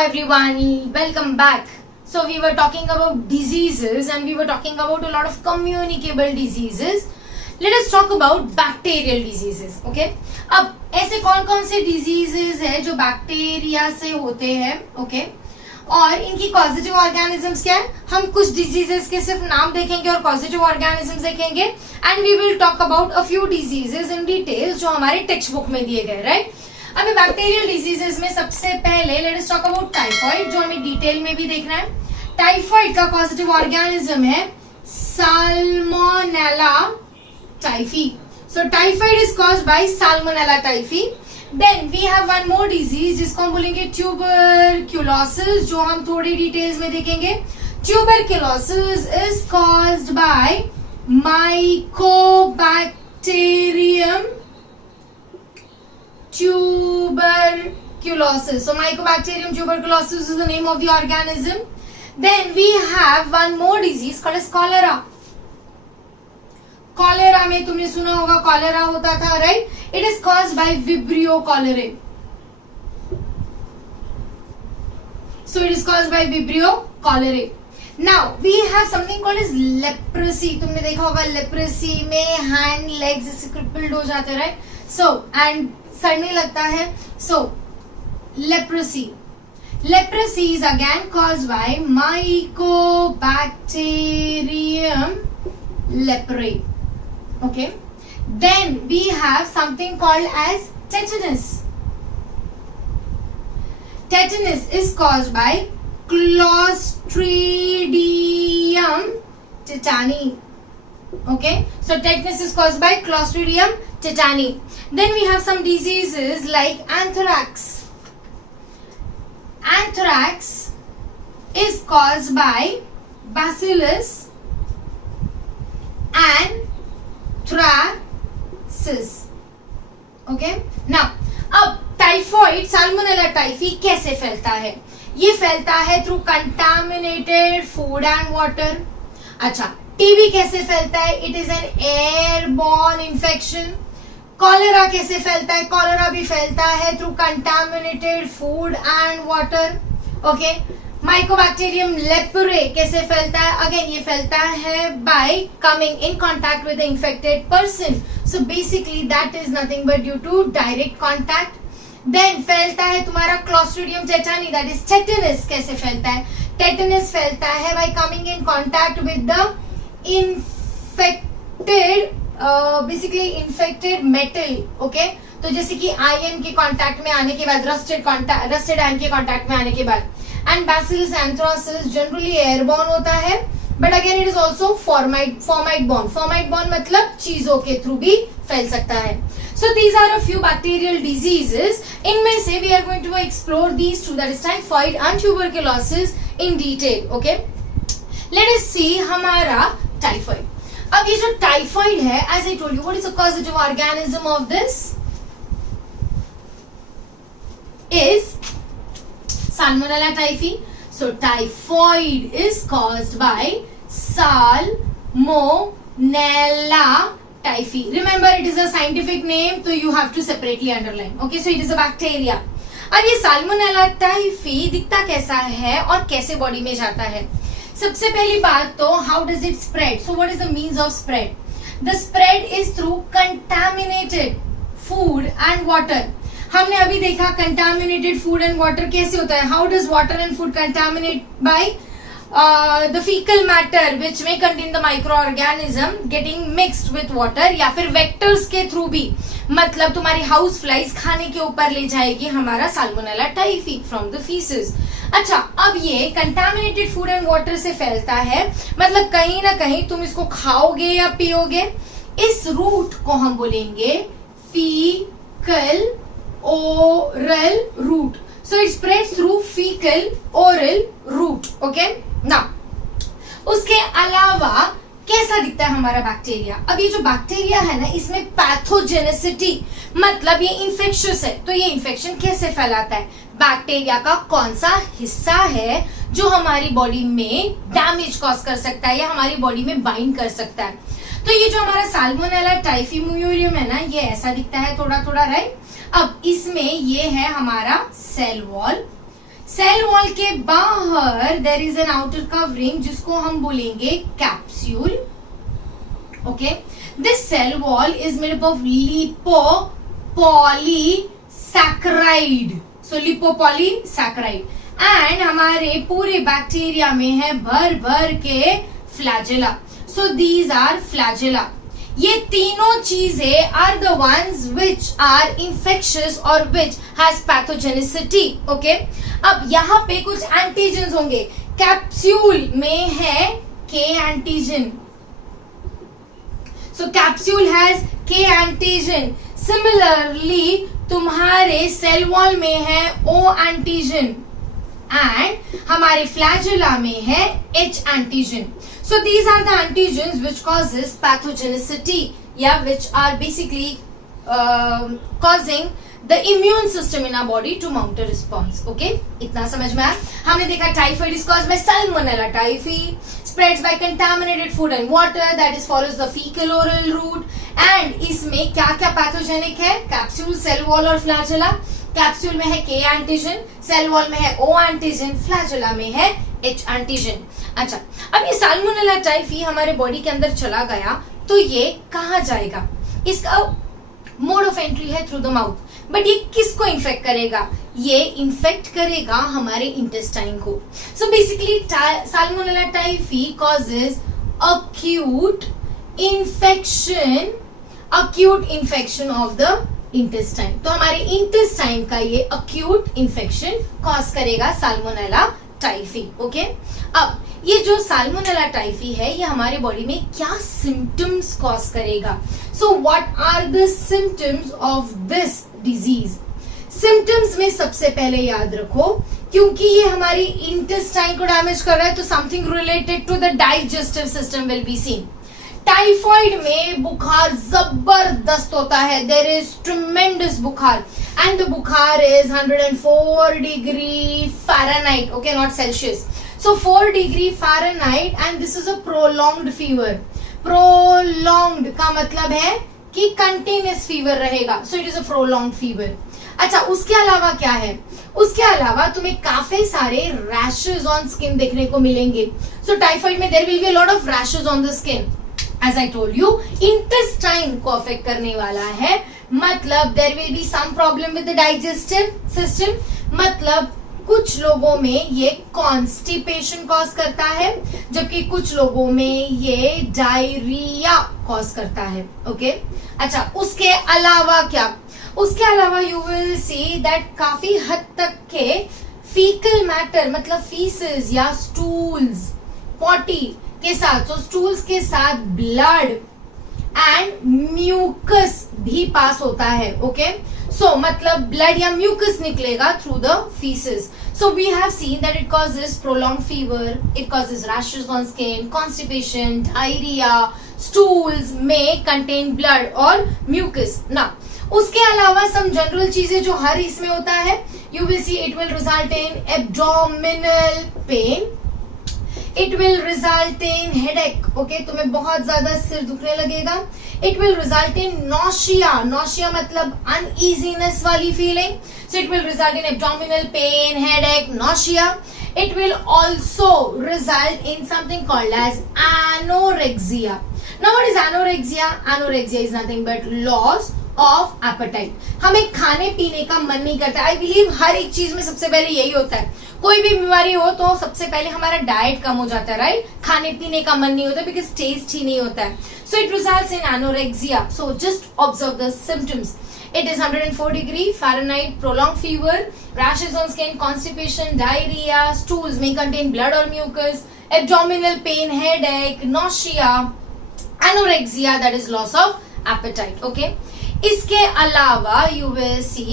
everyone, welcome back. So we were talking about diseases and we were talking about a lot of communicable diseases. Let us talk about bacterial diseases. Okay? अब ऐसे कौन कौन से diseases है जो bacteria से होते हैं, okay? और इनकी कॉजेटिव ऑर्गेनिजम्स क्या है? हम कुछ डिजीजेस के सिर्फ नाम देखेंगे और कॉजेटिव ऑर्गेनिजम्स देखेंगे and we will talk about a few diseases in detail जो हमारे टेक्स्ट बुक में दिए गए, राइट? अभी बैक्टीरियल डिजीजेस में सबसे पहले let us talk about typhoid, जो हमें डिटेल में भी देखना है. टाइफॉइड का पॉजिटिव ऑर्गेनिज्म है salmonella typhi. So typhoid is caused by salmonella typhi. Then we have one more disease जिसको हम बोलेंगे ट्यूबरक्यूलोसिस, जो हम थोड़ी डिटेल्स में देखेंगे. Tuberculosis is caused bye Mycobacterium tuberculosis. So Mycobacterium tuberculosis is the name of the organism. Then we have one more disease called as cholera. Cholera में तुमने सुना होगा cholera होता था, right? It is caused by Vibrio cholerae. So it is caused by Vibrio cholerae. Now we have something called as leprosy. तुमने देखा होगा leprosy में hand legs ऐसे crippled हो जाते, right? So and सड़ने लगता है. So leprosy is again caused by Mycobacterium leprae. Okay, then we have something called as tetanus. Tetanus is caused by Clostridium tetani. Okay, so tetanus is caused by Clostridium tetani. Then we have some diseases like anthrax. Anthrax is caused by Bacillus anthracis. Okay, now अब typhoid salmonella typhi कैसे फैलता है? ये फैलता है through contaminated food and water. अच्छा, TB कैसे फैलता है? It is an airborne infection. Cholera कैसे फैलता है? कॉलेरा भी फैलता है through contaminated food and water. Okay, mycobacterium leprae कैसे फैलता है? अगेन ये फैलता है by coming in contact with the infected person. So basically that is nothing but due to direct contact. Then फैलता है तुम्हारा Clostridium tetani, that is tetanus. कैसे फैलता है? टेटनस फैलता है by coming in contact with the infected basically infected metal. Okay, तो जैसे कि आयरन के कांटेक्ट में आने के बाद, रस्टेड आयरन के कांटेक्ट में आने के बाद. And bacillus anthracis generally airborne होता है, but again it is also fomite borne. Fomite borne मतलब चीजों के थ्रू भी फैल सकता है. So these are a few bacterial diseases. इनमें से we are going to explore these two, that is typhoid and tuberculosis in detail. Okay, let us see हमारा टाइफॉइड. अब ये जो टाइफॉइड है, as I told you, what is the causative organism of this? Is salmonella typhi. So typhoid is caused by salmonella typhi. Remember it is a scientific name, तो you have to separately underline. Okay, so it is a bacteria. अब ये salmonella typhi दिखता कैसा है और कैसे body में जाता है? सबसे पहली बात तो how does it spread? So what is the means of spread? The spread is through contaminated food and water. हमने अभी देखा कंटामिनेटेड फूड एंड वाटर कैसे होता है. How does water and food contaminate? By the faecal matter which में contain the micro organism getting mixed with water, या फिर vectors के थ्रू भी. मतलब तुम्हारी हाउस फ्लाइज खाने के ऊपर ले जाएगी हमारा salmonella typhi from the faeces. अच्छा, अब ये कंटामिनेटेड फूड एंड वाटर से फैलता है, मतलब कहीं ना कहीं तुम इसको खाओगे या पियोगे. इस रूट को हम बोलेंगे faecal oral route. So it spreads through faecal oral route. Okay, now उसके अलावा कैसा दिखता है हमारा बैक्टीरिया? अब ये जो बैक्टीरिया है ना, इसमें पैथोजेनेसिटी मतलब ये इन्फेक्शियस है. तो ये इन्फेक्शन कैसे फैलाता है? बैक्टीरिया का कौन सा हिस्सा है जो हमारी बॉडी में डैमेज कॉज कर सकता है या हमारी बॉडी में बाइंड कर सकता है? तो ये जो हमारा साल्मोनेला टाइफीम्यूरियम है ना, ये ऐसा दिखता है थोड़ा थोड़ा, राइट? अब इसमें ये है हमारा सेल वॉल. सेल वॉल के बाहर there is an outer covering जिसको हम बोलेंगे capsule. Okay, this cell wall is made up of lipopolysaccharide. So lipopolysaccharide. And हमारे पूरे बैक्टीरिया में है भर भर के flagella. So these are flagella. ये तीनों चीजें are the ones which are infectious और विच हैज पैथोजेनिसिटी. ओके, अब यहाँ पे कुछ एंटीजन होंगे. कैप्सूल में है के एंटीजन. सो कैप्सूल हैज के एंटीजन. सिमिलरली तुम्हारे सेल वॉल में है ओ एंटीजन एंड हमारे फ्लैजेला में है H antigen. So these are the antigens which causes pathogenicity, yeah, which are basically causing the immune system in our body to mount a response. Okay, इतना समझ में आया. हमने देखा typhoid is caused by Salmonella typhi, spreads by contaminated food and water, that is follows the fecal oral route. And इसमें क्या क्या pathogenic है? कैप्सूल, सेल वॉल और फ्लैजेला. कैप्सूल में है के एंटीजन, सेल वॉल में है ओ एंटीजन, फ्लैजेला में है H एंटीजन. अच्छा, अब ये साल्मोनेला टाइफी हमारे बॉडी के अंदर चला गया तो ये कहाँ जाएगा? इसका मोड ऑफ एंट्री है थ्रू द माउथ. बट ये किसको इन्फेक्ट करेगा? ये इन्फेक्ट करेगा हमारे इंटेस्टाइन को. So basically salmonella typhi causes acute infection of the intestine. तो हमारे इंटेस्टाइन का ये अक्यूट इन्फेक्शन कॉज करेगा साल्मोनेला टाइफी. ओके, अब ये जो साल्मोनेला टाइफी है ये हमारे बॉडी में क्या सिम्टम्स कॉज करेगा? So what are the symptoms of this disease? Symptoms में सबसे पहले याद रखो, क्योंकि ये हमारी इंटेस्टाइन को डैमेज कर रहा है तो something related to the digestive system will be seen. Typhoid में बुखार जबरदस्त होता है. देयर इज ट्रिमेंडस बुखार एंड द बुखार is 104 degree Fahrenheit. Okay, not Celsius. So 4 degree Fahrenheit and this is a prolonged fever. Prolonged का मतलब है कि कंटिन्यूस फीवर रहेगा. So it is a prolonged fever. अच्छा, उसके अलावा क्या है? उसके अलावा तुम्हें काफी सारे रैशेज ऑन स्किन देखने को मिलेंगे. सो टाइफाइड में there will be a lot of rashes on the skin. As I told you, intestine को अफेक्ट करने वाला है. मतलब there will be some problem with the digestive system. मतलब कुछ लोगों में ये कॉन्स्टिपेशन कॉज करता है, जबकि कुछ लोगों में ये डायरिया कॉज करता है. ओके, अच्छा, उसके अलावा क्या? उसके अलावा यू विल सी दैट काफी हद तक के फीकल मैटर मतलब फीसेस या स्टूल्स, पॉटी के साथ, सो स्टूल्स के साथ ब्लड एंड म्यूकस भी पास होता है. ओके, सो मतलब ब्लड या म्यूकस निकलेगा through the faeces. So we have seen that it causes prolong fever, it causes rashes on skin, constipation, diarrhoea. Stools में कंटेन ब्लड और म्यूकस. ना, उसके अलावा सम जनरल चीजें जो हर इसमें होता है, you will see it will result in abdominal pain, it will result in headache. Okay, तुम्हें बहुत ज्यादा सिर दुखने लगेगा. It will result in nausea. Nausea मतलब अनईजीनेस वाली feeling. So it will result in abdominal pain, headache, nausea. It will also result in something called as anorexia. Now what is anorexia? Anorexia is nothing but loss of appetite. हमें खाने पीने का मन नहीं करता. I believe हर एक चीज में सबसे पहले यही होता है. कोई भी बीमारी हो तो सबसे पहले हमारा डाइट कम हो जाता है, राइट? खाने पीने का मन नहीं होता बिकॉज टेस्ट ही नहीं होता है. So it results in anorexia. So just observe the symptoms. It is 104 degree Fahrenheit, prolonged fever, rashes on skin, constipation, diarrhea, stools may contain blood or mucus, abdominal pain, headache, nausea, anorexia, that is loss of appetite. Okay. इसके अलावा you will see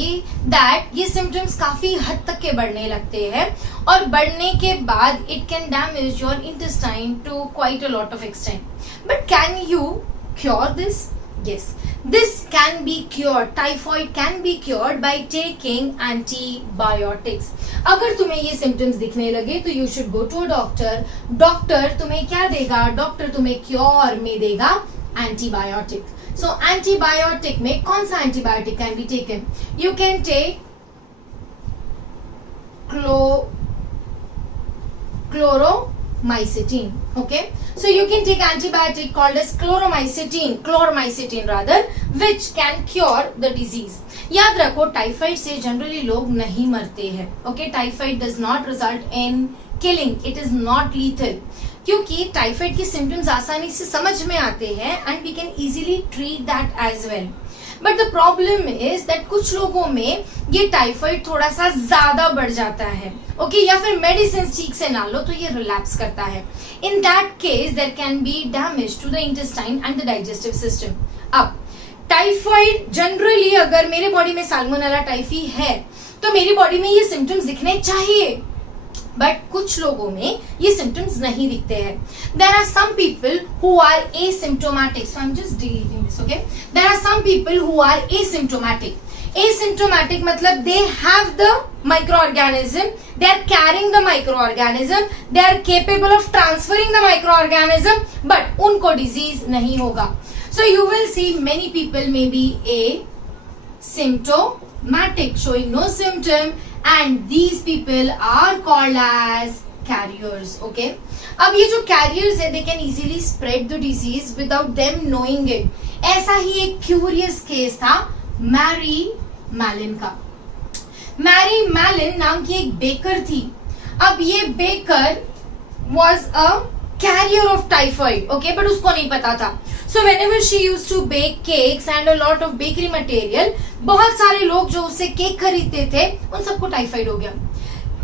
that ये symptoms काफी हद तक के बढ़ने लगते हैं और बढ़ने के बाद it can damage your intestine to quite a lot of extent. But can you cure this? Yes, this can be cured. Typhoid can be cured by taking antibiotics. अगर तुम्हें ये symptoms दिखने लगे तो you should go to a doctor. Doctor तुम्हें क्या देगा? Doctor तुम्हें क्योर में देगा antibiotic. So antibiotic में कौन सा antibiotic can be taken? You can take chloromycetin. Okay, so you can take antibiotic called as chloromycetin rather, which can cure the disease. याद रखो टाइफाइड से जनरली लोग नहीं मरते हैं. Okay, typhoid does not result in killing, it is not lethal, क्योंकि typhoid के symptoms आसानी से समझ में आते हैं and we can easily treat that as well. But the problem is that कुछ लोगों में ये टाइफाइड थोड़ा सा ज्यादा बढ़ जाता है. ओके, या फिर मेडिसिन ठीक से ना लो तो ये रिलैप्स करता है. In that case there can be damage to the intestine and the digestive system. अब टाइफाइड जनरली अगर मेरे बॉडी में साल्मोनेला टाइफी है तो मेरी बॉडी में ये सिम्टम्स दिखने चाहिए, बट कुछ लोगों में ये सिम्टम्स नहीं दिखते हैं. There are some people who are asymptomatic, so I am just deleting this. Okay, there are some people who are asymptomatic. Asymptomatic मतलब they have the microorganism, they are carrying the microorganism, they are capable of transferring the microorganism, but उनको disease नहीं होगा. So you will see many people may be asymptomatic, showing no symptom, and these people are called as carriers. Okay, अब ये जो carriers है they can easily spread the disease without them knowing it. ऐसा ही एक curious case था Mary मैलिन का. Mary मैलिन नाम की एक बेकर थी. अब ये baker was a carrier of typhoid. Okay, but उसको नहीं पता था. So whenever she used to bake cakes and a lot of bakery material, बहुत सारे लोग जो उससे केक खरीदते थे उन सबको टाइफाइड हो गया.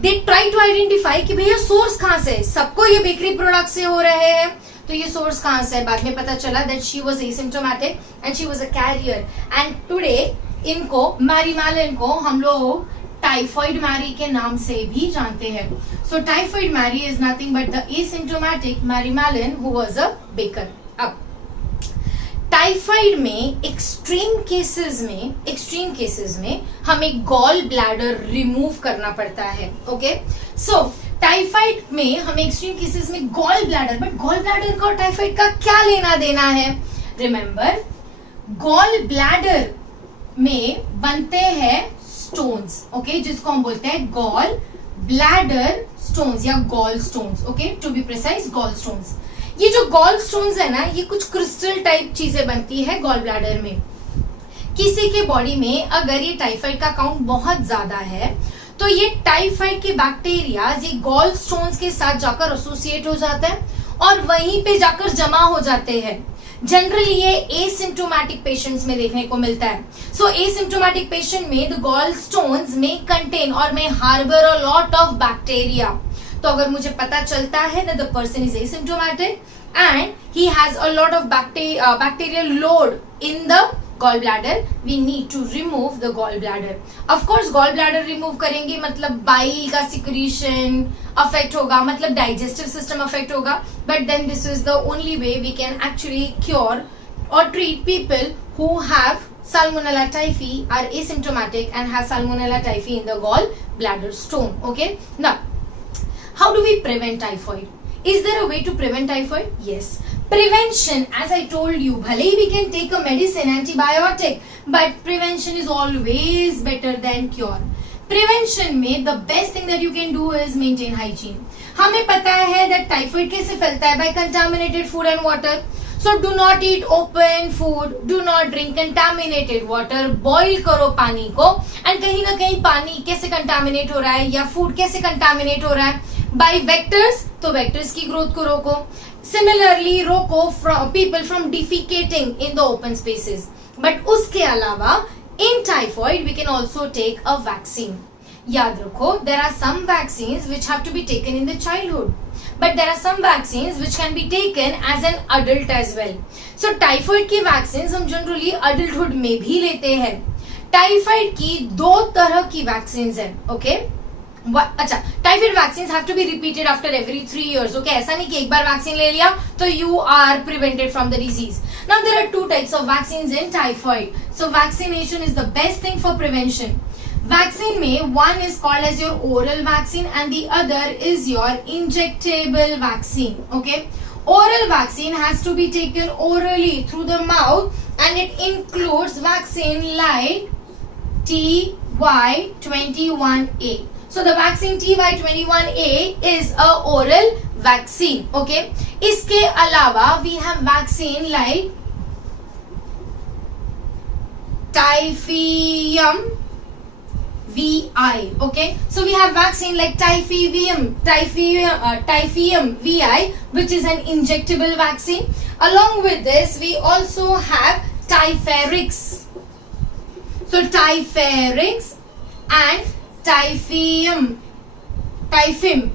दे ट्राई टू आइडेंटिफाई कि भैया सोर्स कहां से, सबको ये बेकरी प्रोडक्ट से हो रहे हैं, तो ये सोर्स कहां से है. बाद में पता चला that she was asymptomatic and she was a carrier. And today इनको मैरी मैलिन को हम लोग टाइफाइड मैरी के नाम से भी जानते हैं. So Typhoid Mary is nothing but the asymptomatic Mary Mallon who was a baker. अब टाइफाइड में एक्सट्रीम केसेस में हमें गॉल ब्लैडर रिमूव करना पड़ता है. ओके, सो टाइफाइड में हमें एक्सट्रीम केसेस में gall bladder, but gall bladder का और टाइफाइड का क्या लेना देना है. रिमेंबर, गॉल ब्लैडर में बनते हैं स्टोन्स. ओके, जिसको हम बोलते हैं गॉल ब्लैडर स्टोन्स या gall stones. Okay, to be precise gall stones. ये जो गॉल स्टोन्स है ना, ये कुछ क्रिस्टल टाइप चीजें बनती है गॉल ब्लैडर में. किसी के बॉडी में अगर ये टाइफाइड का काउंट बहुत ज्यादा है तो ये टाइफाइड के बैक्टीरिया ये गॉल स्टोन्स के साथ जाकर एसोसिएट हो जाता है और वहीं पे जाकर जमा हो जाते हैं. जनरली ये एसिम्प्टोमेटिक पेशेंट्स में देखने को मिलता है. सो एसिम्प्टोमेटिक पेशेंट में द गॉल स्टोन्स में कंटेन और में harbour a lot of bacteria. तो अगर मुझे पता चलता है that the person is asymptomatic and he has a lot of bacterial load in the gallbladder, we need to remove the gallbladder. Of course gallbladder remove करेंगे मतलब bile का secretion affect होगा, मतलब digestive system affect होगा, but then this is the only way we can actually cure or treat people who have Salmonella typhi, are asymptomatic and have Salmonella typhi in the gallbladder stone. Okay, now how do we prevent typhoid? Is there a way to prevent typhoid? Yes. Prevention, as I told you, bhale we can take a medicine, antibiotic, but prevention is always better than cure. Prevention में the best thing that you can do is maintain hygiene. हमें पता है that typhoid कैसे फैलता है? By contaminated food and water. So do not eat open food, do not drink contaminated water, boil करो पानी को. and कहीं ना कहीं पानी कैसे contaminate हो रहा है या food कैसे contaminate हो रहा है? by vectors, तो vectors की growth को रोको. Similarly रोको people from defecating in the open spaces. but उसके अलावा in typhoid we can also take a vaccine. याद रखो, there are some vaccines which have to be taken in the childhood, but there are some vaccines which can be taken as an adult as well. So typhoid की vaccines हम generally adulthood में भी लेते हैं. Typhoid की दो तरह की vaccines हैं. Okay, अच्छा, typhoid vaccine have to be repeated after every 3 years. Okay, ऐसा नहीं कि एक बार वैक्सीन ले लिया तो you are prevented from the disease. Now there are 2 types of vaccines in typhoid. So vaccination is the best thing for prevention. Vaccine में one is called as your oral vaccine and the other is your injectable vaccine. Okay, oral vaccine has to be taken orally through the mouth and it includes vaccine like TY21A. So the vaccine TY21A is a oral vaccine. Okay. इसके अलावा we have vaccine like Typhoeum VI. Okay, so we have vaccine like Typhoeum VI, which is an injectable vaccine. Along with this, we also have Typherix. So Typherix and Typhoeum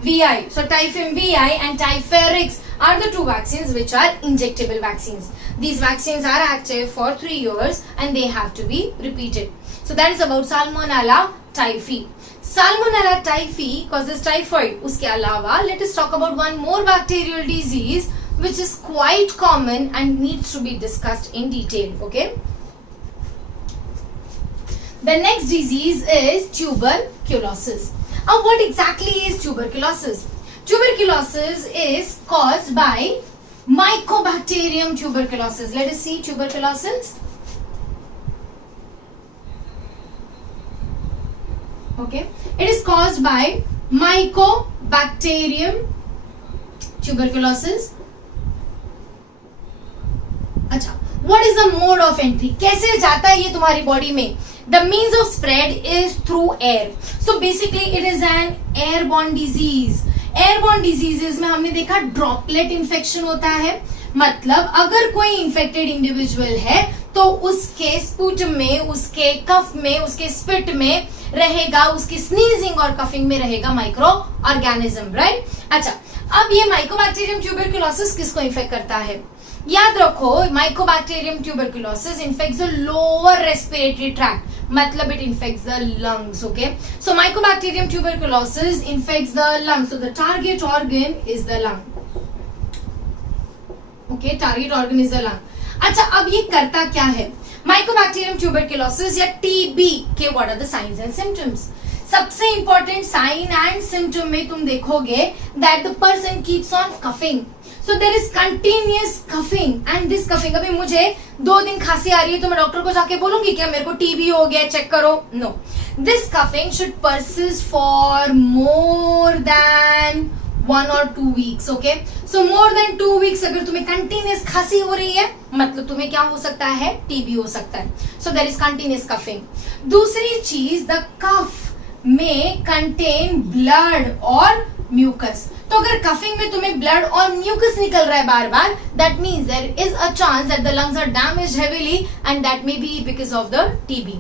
VI. So Typhoeum VI and Typherix are the two vaccines which are injectable vaccines. These vaccines are active for 3 years and they have to be repeated. So that is about Salmonella typhi. Salmonella typhi causes typhoid. Uske alawa, let us talk about one more bacterial disease which is quite common and needs to be discussed in detail. Okay. The next disease is tuberculosis. Now what exactly is tuberculosis? Tuberculosis is caused by Mycobacterium tuberculosis. Let us see tuberculosis. Okay, it is caused by Mycobacterium tuberculosis. अच्छा, what is the mode of entry? कैसे जाता है ये तुम्हारी body में? The means of spread is through air. So basically it is an airborne disease. Airborne diseases में हमने देखा ड्रॉपलेट इन्फेक्शन होता है. मतलब अगर कोई इन्फेक्टेड इंडिविजुअल है तो उसके स्पूटम में, उसके कफ में, उसके स्पिट में रहेगा, उसकी स्नीजिंग और कफिंग में रहेगा माइक्रो ऑर्गेनिज्म. राइट. अच्छा, अब ये माइकोबैक्टीरियम ट्यूबरकुलोसिस किसको इन्फेक्ट करता है? याद रखो, Mycobacterium tuberculosis infects the lower respiratory tract. मतलब it infects the lungs. Okay, so Mycobacterium tuberculosis infects the lungs. So the target organ is the lung. Okay, target organ is the lung. अच्छा, अब ये करता क्या है? Mycobacterium tuberculosis या TB के what are the signs and symptoms? सबसे important sign and symptom में तुम देखोगे that the person keeps on coughing. So there is continuous coughing and this coughing. अभी मुझे 2 दिन खांसी आ रही है तो मैं डॉक्टर को जाके बोलूंगी क्या मेरे को टीबी हो गया, चेक करो? No. This coughing should persist for more than 1 or 2 weeks. Okay. So more than 2 weeks अगर तुम्हें continuous खांसी हो रही है मतलब तुम्हें क्या हो सकता है? टीबी हो सकता है. So there is continuous coughing. दूसरी चीज, the cough may contain blood और म्यूकस. तो अगर कफिंग में तुम्हें ब्लड और म्यूकस निकल रहा है बार बार, that means there is a chance that the lungs are damaged heavily and that may be because of the TB.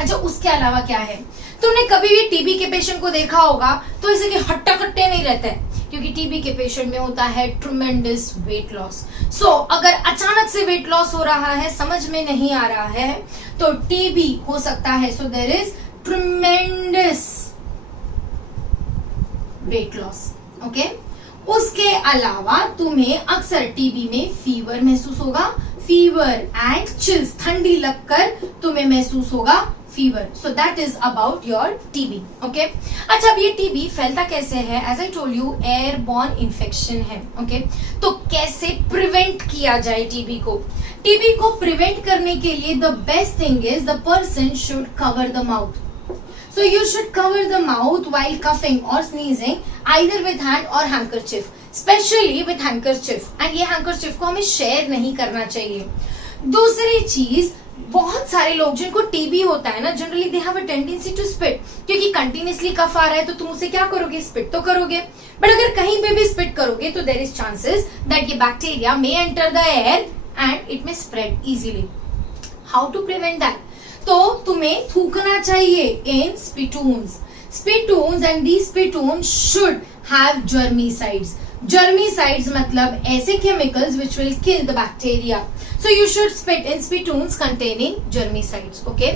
अच्छा, उसके अलावा क्या है? तुमने कभी भी टीबी के पेशेंट को देखा होगा तो ऐसे कि हट्टा कट्टे नहीं रहते हैं, क्योंकि टीबी के पेशेंट में होता है ट्रिमेंडस वेट लॉस. सो अगर अचानक से वेट लॉस हो रहा है, समझ में नहीं आ रहा है, तो टीबी हो सकता है. So there is tremendous weight loss. Okay. उसके अलावा तुम्हें अक्सर टीबी में फीवर महसूस होगा. फीवर एंड चिल्स, ठंडी लगकर तुम्हें महसूस होगा fever. So that is about your TB. Okay. अच्छा, अब ये टीबी फैलता कैसे है? As I told you, airborne infection है. ओके. तो कैसे प्रिवेंट किया जाए टीबी को? टीबी को प्रिवेंट करने के लिए the best thing is the person should cover the mouth. So you should cover the mouth while coughing or sneezing either with hand or handkerchief, especially with handkerchief. And ये handkerchief को हमें share नहीं करना चाहिए. दूसरी चीज, बहुत सारे लोग जिनको टीबी होता है ना, generally they have a tendency to spit, क्योंकि कंटिन्यूसली कफ आ रहा है तो तुम उसे क्या करोगे? स्पिट तो करोगे. बट अगर कहीं पे भी स्पिट करोगे तो देयर इज चांसेस दैट ये bacteria may enter the air and it may spread easily. How to prevent that? तो तुम्हें थूकना चाहिए in spittoons. Spittoons and the spittoons should have germicides. Germicides मतलब ऐसे chemicals which will kill the bacteria. So you should spit in spittoons containing germicides. Okay,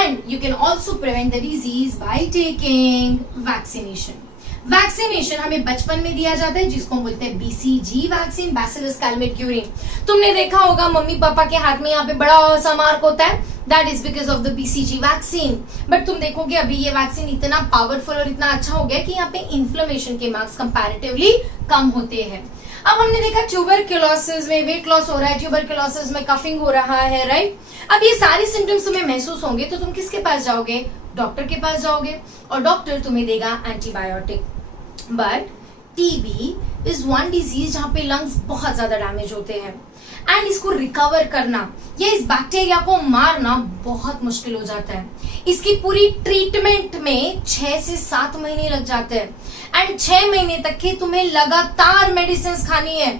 and you can also prevent the disease by taking vaccination. Vaccination हमें बचपन में दिया जाता है जिसको हम बोलते हैं BCG वैक्सीन, बैसिलस कैलमेट्यूरिन. तुमने देखा होगा मम्मी पापा के हाथ में यहाँ पे बड़ा सा मार्क होता है, that is because of the BCG vaccine. But तुम देखोगे अभी ये वैक्सीन इतना पावरफुल और इतना अच्छा हो गया कि यहाँ पे इन्फ्लेमेशन के मार्क्स कंपैरेटिवली कम होते हैं. अब हमने देखा ट्यूबरकुलोसिस में वेट लॉस हो रहा है, ट्यूबरकुलोसिस में कफिंग हो रहा है, राइट. अब ये सारे सिम्टम्स तुम्हें महसूस होंगे तो तुम किसके पास जाओगे? डॉक्टर के पास जाओगे और डॉक्टर तुम्हें देगा antibiotic. But TB is one disease जहां पे लंग्स बहुत ज्यादा डैमेज होते हैं एंड इसको रिकवर करना या इस बैक्टीरिया को मारना बहुत मुश्किल हो जाता है. इसकी पूरी ट्रीटमेंट में 6 से 7 महीने लग जाते हैं एंड 6 महीने तक के तुम्हें लगातार मेडिसिन खानी है,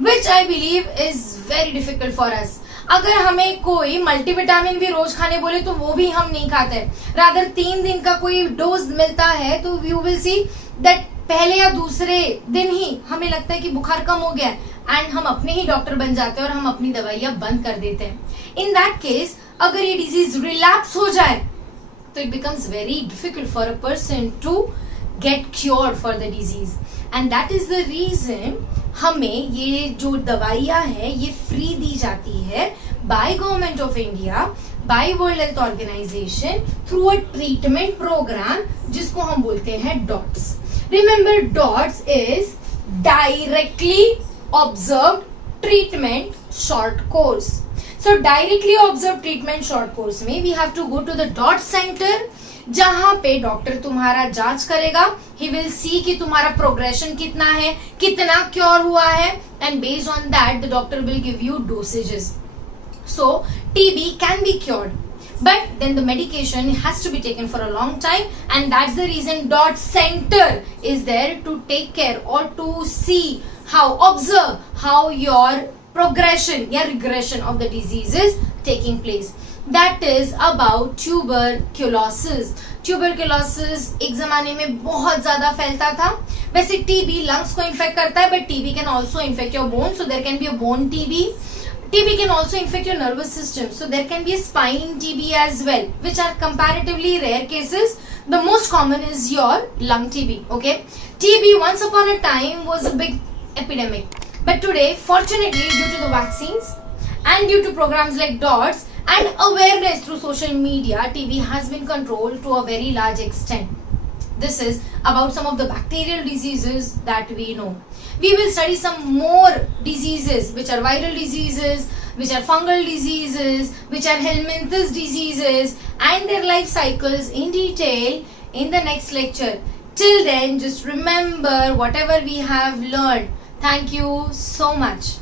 which I believe is very difficult for us. अगर हमें कोई मल्टीविटामिन भी रोज खाने बोले तो वो भी हम नहीं खाते. रादर 3 दिन का कोई डोज मिलता है तो यू विल सी दैट पहले या दूसरे दिन ही हमें लगता है कि बुखार कम हो गया एंड हम अपने ही डॉक्टर बन जाते हैं और हम अपनी दवाइयां बंद कर देते हैं. इन दैट केस अगर ये डिजीज रिलैप्स हो जाए तो it becomes very difficult for a person to get cured for the disease and that is the reason हमें ये जो दवाइयां हैं ये फ्री दी जाती है by government of India, by World Health Organization through a treatment programme जिसको हम बोलते हैं DOTS. Remember DOTS is directly observe treatment short course. So directly observe treatment short course में we have to go to the DOT centre जहां पे doctor तुम्हारा जांच करेगा. ही विल सी कि तुम्हारा प्रोग्रेशन कितना है, कितना क्योर हुआ है and based on that the doctor will give you dosages. So TB can be cured but then the medication has to be taken for a long time and that's the reason dot center is there to take care or to see how observe how your progression या regression of the disease is taking place. That is about tuberculosis. Tuberculosis एक जमाने में बहुत ज्यादा फैलता था. वैसे TB lungs को इन्फेक्ट करता है but TB can also infect your bones, so there can be a bone TB. TB can also infect your nervous system, so there can be a spine TB as well, which are comparatively rare cases. The most common is your lung TB. Okay, TB once upon a time was a big epidemic, but today, fortunately, due to the vaccines and due to programs like DOTS and awareness through social media, TB has been controlled to a very large extent. This is about some of the bacterial diseases that we know. We will study some more diseases which are viral diseases, which are fungal diseases, which are helminthus diseases and their life cycles in detail in the next lecture. Till then, just remember whatever we have learned. Thank you so much.